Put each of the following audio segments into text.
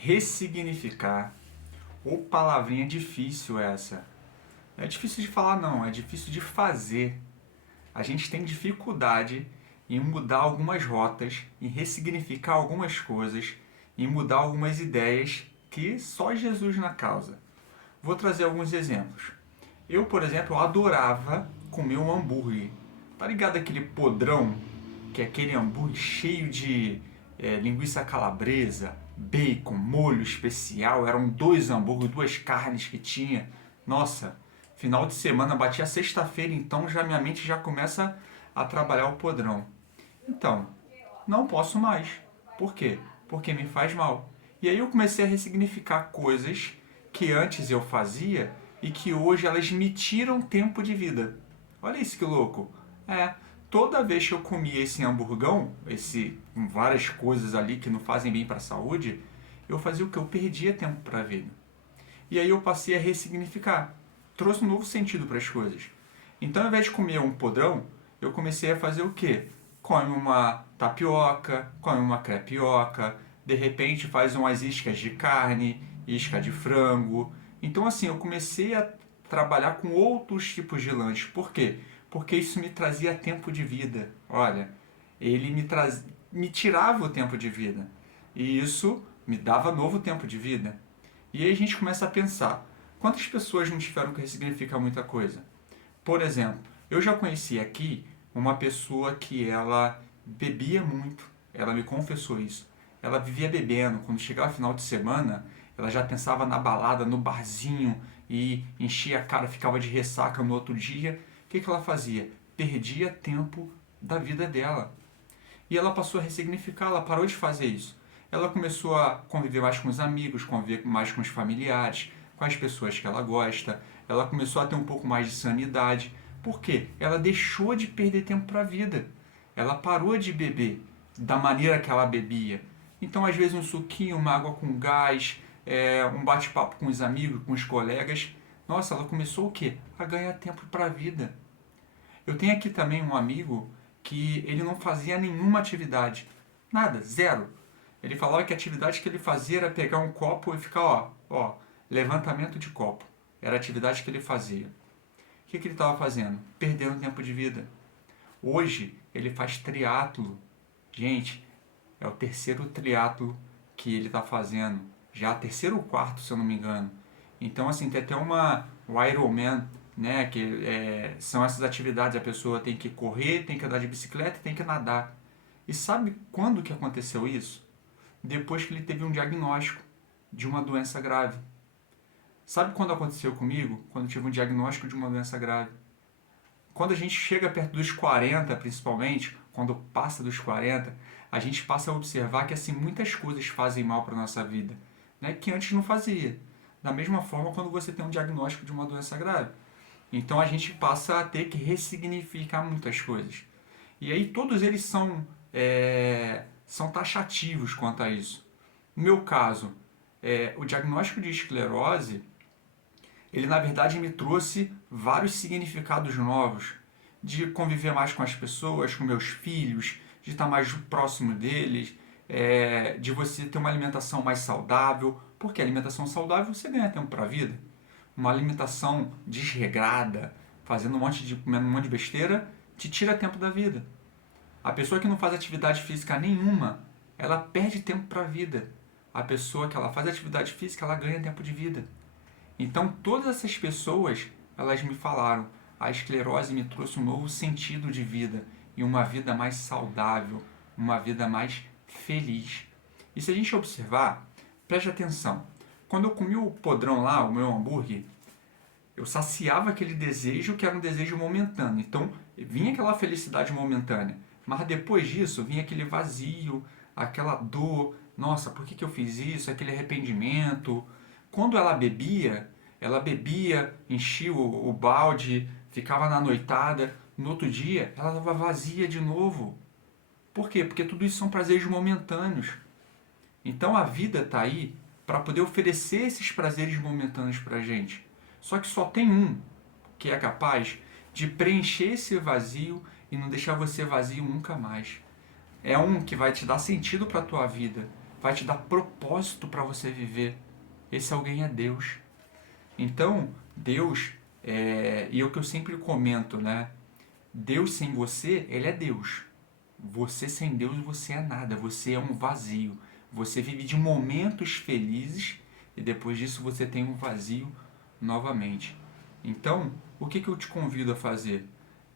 Ressignificar. Ou palavrinha difícil essa. Não é difícil de falar, não, é difícil de fazer. A gente tem dificuldade em mudar algumas rotas, em ressignificar algumas coisas, em mudar algumas ideias que só Jesus na causa. Vou trazer alguns exemplos. Eu, por exemplo, adorava comer um hambúrguer. Tá ligado aquele podrão, que é aquele hambúrguer cheio de linguiça calabresa, bacon, molho especial. Eram dois hambúrgueres, duas carnes que tinha. Nossa, final de semana, bati a sexta-feira, então já minha mente já começa a trabalhar o podrão. Então, não posso mais. Por quê? Porque me faz mal. E aí eu comecei a ressignificar coisas que antes eu fazia e que hoje elas me tiram tempo de vida. Olha isso que louco. Toda vez que eu comia esse hamburgão, com várias coisas ali que não fazem bem para a saúde, eu fazia o que? Eu perdia tempo para a vida. E aí eu passei a ressignificar. Trouxe um novo sentido para as coisas. Então, ao invés de comer um podrão, eu comecei a fazer o quê? Come uma tapioca, come uma crepioca, de repente faz umas iscas de carne, isca de frango. Então, assim, eu comecei a trabalhar com outros tipos de lanche. Por quê? Porque isso me trazia tempo de vida. Olha, ele me tirava o tempo de vida. E isso me dava novo tempo de vida. E aí a gente começa a pensar, quantas pessoas não tiveram que ressignificar muita coisa? Por exemplo, eu já conheci aqui uma pessoa que ela bebia muito, ela me confessou isso. Ela vivia bebendo, quando chegava final de semana, ela já pensava na balada, no barzinho e enchia a cara, ficava de ressaca no outro dia. O que ela fazia? Perdia tempo da vida dela. E ela passou a ressignificar, ela parou de fazer isso. Ela começou a conviver mais com os amigos, conviver mais com os familiares, com as pessoas que ela gosta. Ela começou a ter um pouco mais de sanidade. Por quê? Ela deixou de perder tempo para a vida. Ela parou de beber da maneira que ela bebia. Então, às vezes, um suquinho, uma água com gás, um bate-papo com os amigos, com os colegas. Nossa, ela começou o quê? A ganhar tempo para a vida. Eu tenho aqui também um amigo que ele não fazia nenhuma atividade. Nada, zero. Ele falava que a atividade que ele fazia era pegar um copo e ficar, levantamento de copo. Era a atividade que ele fazia. O que ele estava fazendo? Perdendo tempo de vida. Hoje ele faz triatlo. Gente, é o terceiro triatlo que ele está fazendo. Já terceiro ou quarto, se eu não me engano. Então, assim, tem até o Ironman, né? Que são essas atividades. A pessoa tem que correr, tem que andar de bicicleta e tem que nadar. E sabe quando que aconteceu isso? Depois que ele teve um diagnóstico de uma doença grave. Sabe quando aconteceu comigo? Quando eu tive um diagnóstico de uma doença grave. Quando a gente chega perto dos 40, principalmente, quando passa dos 40, a gente passa a observar que assim muitas coisas fazem mal para a nossa vida, né, que antes não fazia. Da mesma forma quando você tem um diagnóstico de uma doença grave. Então a gente passa a ter que ressignificar muitas coisas. E aí todos eles são taxativos quanto a isso. No meu caso, o diagnóstico de esclerose, ele na verdade me trouxe vários significados novos, de conviver mais com as pessoas, com meus filhos, de estar mais próximo deles, de você ter uma alimentação mais saudável, porque a alimentação saudável você ganha tempo para a vida. Uma alimentação desregrada, comendo um monte de besteira, te tira tempo da vida. A pessoa que não faz atividade física nenhuma, ela perde tempo para a vida. A pessoa que ela faz atividade física, ela ganha tempo de vida. Então, todas essas pessoas, elas me falaram, a esclerose me trouxe um novo sentido de vida e uma vida mais saudável, uma vida mais feliz. E se a gente observar, preste atenção, quando eu comi o podrão lá, o meu hambúrguer, eu saciava aquele desejo que era um desejo momentâneo. Então, vinha aquela felicidade momentânea. Mas depois disso, vinha aquele vazio, aquela dor. Nossa, por que eu fiz isso? Aquele arrependimento. Quando ela bebia, enchia o balde, ficava na noitada. No outro dia, ela estava vazia de novo. Por quê? Porque tudo isso são prazeres momentâneos. Então a vida está aí para poder oferecer esses prazeres momentâneos para a gente. Só que só tem um que é capaz de preencher esse vazio e não deixar você vazio nunca mais. É um que vai te dar sentido para a tua vida. vai te dar propósito para você viver. Esse alguém é Deus. Então, Deus, e é o que eu sempre comento, né? Deus sem você, ele é Deus. Você sem Deus, você é nada. Você é um vazio. Você vive de momentos felizes e depois disso você tem um vazio novamente. Então, o que eu te convido a fazer?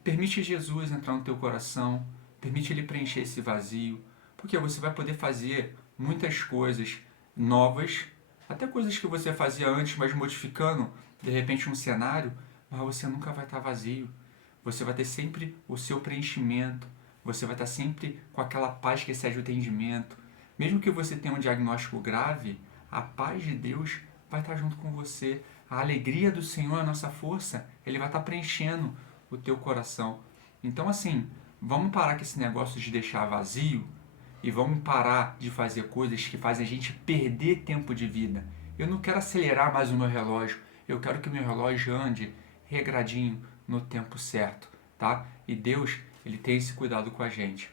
Permite Jesus entrar no teu coração, permite ele preencher esse vazio, porque você vai poder fazer muitas coisas novas, até coisas que você fazia antes, mas modificando de repente um cenário, mas você nunca vai estar vazio. Você vai ter sempre o seu preenchimento, você vai estar sempre com aquela paz que excede o entendimento. Mesmo que você tenha um diagnóstico grave, a paz de Deus vai estar junto com você. A alegria do Senhor, a nossa força, ele vai estar preenchendo o teu coração. Então, assim, vamos parar com esse negócio de deixar vazio e vamos parar de fazer coisas que fazem a gente perder tempo de vida. Eu não quero acelerar mais o meu relógio, eu quero que o meu relógio ande regradinho no tempo certo, tá? E Deus, ele tem esse cuidado com a gente.